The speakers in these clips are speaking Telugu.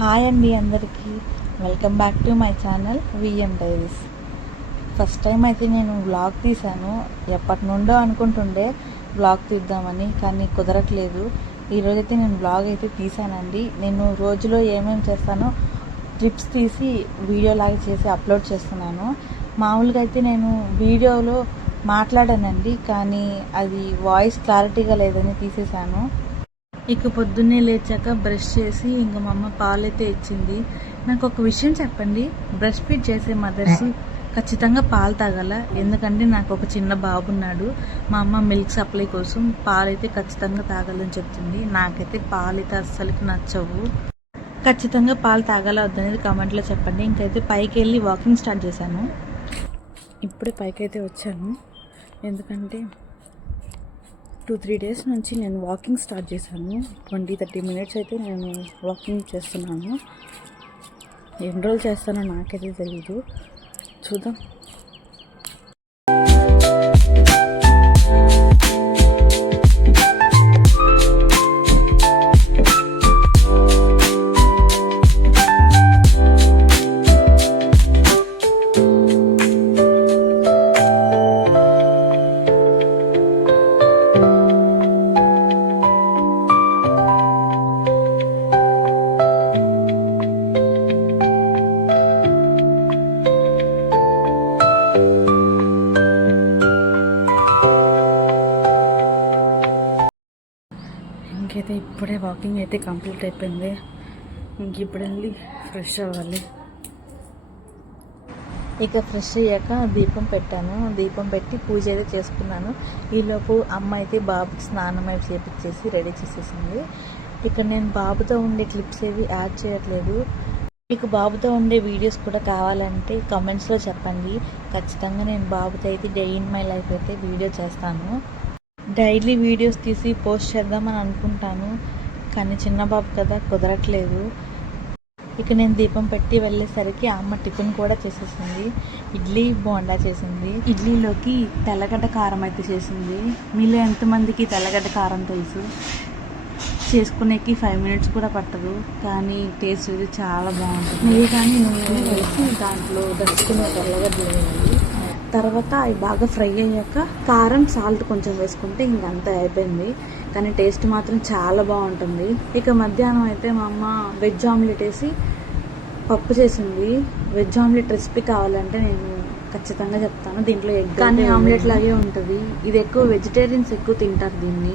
హాయ్ అండి అందరికీ, welcome back to my channel VM diaries. First time అయితే నేను వ్లాగ్ తీశాను. ఎప్పటి నుండో అనుకుంటుండే వ్లాగ్ తీద్దామని, కానీ కుదరట్లేదు. ఈరోజైతే నేను వ్లాగ్ అయితే తీశానండి. నేను రోజులో ఏమేమి చేస్తానో ట్రిప్స్ తీసి వీడియోలాగా చేసి అప్లోడ్ చేస్తున్నాను. మామూలుగా అయితే నేను వీడియోలో మాట్లాడానండి, కానీ అది వాయిస్ క్లారిటీగా లేదని తీసేశాను. ఇక పొద్దున్నే లేచాక బ్రష్ చేసి ఇంకా మా అమ్మ పాలైతే ఇచ్చింది. నాకు ఒక విషయం చెప్పండి, బ్రెస్ట్ ఫీడ్ చేసే మదర్స్ ఖచ్చితంగా పాలు తాగాల? ఎందుకంటే నాకు ఒక చిన్న బాబు ఉన్నాడు. మా అమ్మ మిల్క్ సప్లై కోసం పాలైతే ఖచ్చితంగా తాగాలని చెప్తుంది. నాకైతే పాలు అయితే అస్సలకి నచ్చవు. ఖచ్చితంగా పాలు తాగాల వద్దనేది కామెంట్లో చెప్పండి. ఇంకైతే పైకి వెళ్ళి వాకింగ్ స్టార్ట్ చేశాను. ఇప్పుడే పైకి అయితే వచ్చాను, ఎందుకంటే 2-3 డేస్ నుంచి నేను వాకింగ్ స్టార్ట్ చేశాను. 20-30 మినిట్స్ అయితే నేను వాకింగ్ చేస్తున్నాను. ఎన్ని రోజులు చేస్తానో నాకైతే తెలీదు, చూద్దాం. ఇంకైతే ఇప్పుడే వాకింగ్ అయితే కంప్లీట్ అయిపోయింది. ఇంక ఇప్పుడు వెళ్ళి ఫ్రెష్ అవ్వాలి. ఇక ఫ్రెష్ అయ్యాక దీపం పెట్టాను. దీపం పెట్టి పూజ అయితే చేసుకున్నాను. ఈలోపు అమ్మ అయితే బాబుకి స్నానం అయి చేపించేసి రెడీ చేసేసింది. ఇక్కడ నేను బాబుతో ఉండే క్లిప్స్ ఏవి యాడ్ చేయట్లేదు. మీకు బాబుతో ఉండే వీడియోస్ కూడా కావాలంటే కామెంట్స్లో చెప్పండి. ఖచ్చితంగా నేను బాబుతో అయితే డే ఇన్ మై లైఫ్ అయితే వీడియో చేస్తాను. డైలీ వీడియోస్ తీసి పోస్ట్ చేద్దామని అనుకుంటాను, కానీ చిన్న బాబు కదా కుదరట్లేదు. ఇక నేను దీపం పెట్టి వెళ్ళేసరికి అమ్మ టిఫిన్ కూడా చేసేసింది. ఇడ్లీ బోండా చేసింది. ఇడ్లీలోకి తెల్లగడ్డ కారం అయితే చేసింది. మీలో ఎంతమందికి తెల్లగడ్డ కారం తెలుసు? చేసుకునేకి 5 మినిట్స్ కూడా పట్టదు, కానీ టేస్ట్ ఇది చాలా బాగుంటుంది. మీరు కానీ నూనె వేసి దాంట్లో దంచుకునే తెల్లగడ్డలు వేయాలి. తర్వాత అవి బాగా ఫ్రై అయ్యాక కారం సాల్ట్ కొంచెం వేసుకుంటే ఇంకంతా అయిపోయింది. కానీ టేస్ట్ మాత్రం చాలా బాగుంటుంది. ఇక మధ్యాహ్నం అయితే మా అమ్మ వెజ్ ఆమ్లెట్ వేసి పప్పు చేసింది. వెజ్ ఆమ్లెట్ రెసిపీ కావాలంటే నేను ఖచ్చితంగా చెప్తాను. దీంట్లో ఎగ్ కానీ ఆమ్లెట్ లాగే ఉంటుంది. ఇది ఎక్కువ వెజిటేరియన్స్ ఎక్కువ తింటారు దీన్ని.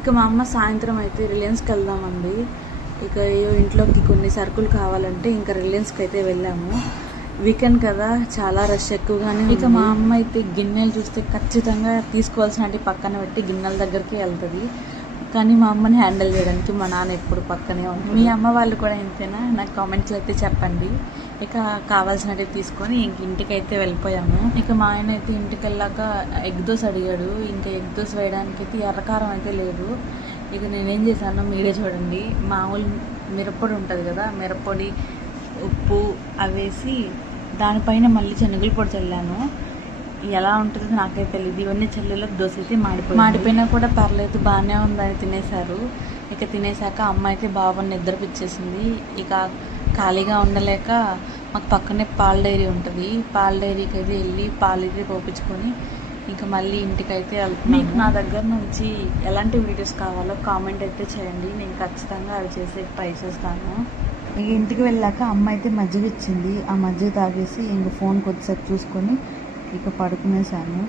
ఇక మా అమ్మ సాయంత్రం అయితే రిలయన్స్కి వెళ్దామండి. ఇక ఇంట్లోకి కొన్ని సరుకులు కావాలంటే ఇంకా రిలయన్స్కి అయితే వెళ్ళాము. వీకెండ్ కదా, చాలా రష్ ఎక్కువగానే. ఇక మా అమ్మ అయితే గిన్నెలు చూస్తే ఖచ్చితంగా తీసుకోవాల్సినవి పక్కన పెట్టి గిన్నెల దగ్గరికి వెళ్తుంది. కానీ మా అమ్మని హ్యాండిల్ చేయడానికి మా నాన్న ఎప్పుడు పక్కనే ఉంటుంది. మీ అమ్మ వాళ్ళు కూడా ఇంతేనా? నాకు కామెంట్స్లో అయితే చెప్పండి. ఇక కావాల్సినవి తీసుకొని ఇంటికి అయితే వెళ్ళిపోయాము. ఇక మా ఆయన అయితే ఇంటికి వెళ్ళాక ఎగ్ దోశ అడిగాడు. ఇంకా ఎగ్ దోశ వేయడానికి అయితే ఎర్రకారం అయితే లేదు. ఇక నేనేం చేశానో మీరే చూడండి. మామూలు మిరప్పొడి ఉంటుంది కదా, మిరప్పొడి ఉప్పు అవేసి దానిపైన మళ్ళీ శనగల పొడి చల్లాను. ఎలా ఉంటుందో నాకైతే తెలియదు. ఇవన్నీ చల్లలో దోశ అయితే మాడిపోయినా కూడా పర్లేదు, బాగానే ఉందని తినేశారు. ఇక తినేసాక అమ్మ అయితే బాబాని నిద్రపిచ్చేసింది. ఇక ఖాళీగా ఉండలేక మాకు పక్కనే పాల డైరీ ఉంటుంది. పాల డైరీకి అయితే వెళ్ళి పాలు అయితే పోపించుకొని ఇంకా మళ్ళీ ఇంటికి అయితే వెళ్తున్నాను. మీకు నా దగ్గర నుంచి ఎలాంటి వీడియోస్ కావాలో కామెంట్ అయితే చేయండి. నేను ఖచ్చితంగా అవి చేసే ట్రై చేస్తాను. ఇంటికి వెళ్ళాక అమ్మ అయితే మజ్జిగ ఇచ్చింది. ఆ మజ్జిగ తాగేసి ఇంక ఫోన్ కొద్దిసేపు చూసుకొని ఇక పడుకునేసాను.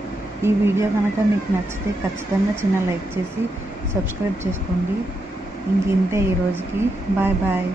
ఈ వీడియో కనుక మీకు నచ్చితే ఖచ్చితంగా చిన్న లైక్ చేసి సబ్స్క్రైబ్ చేసుకోండి. ఇంతే ఈ రోజుకి. Bye bye.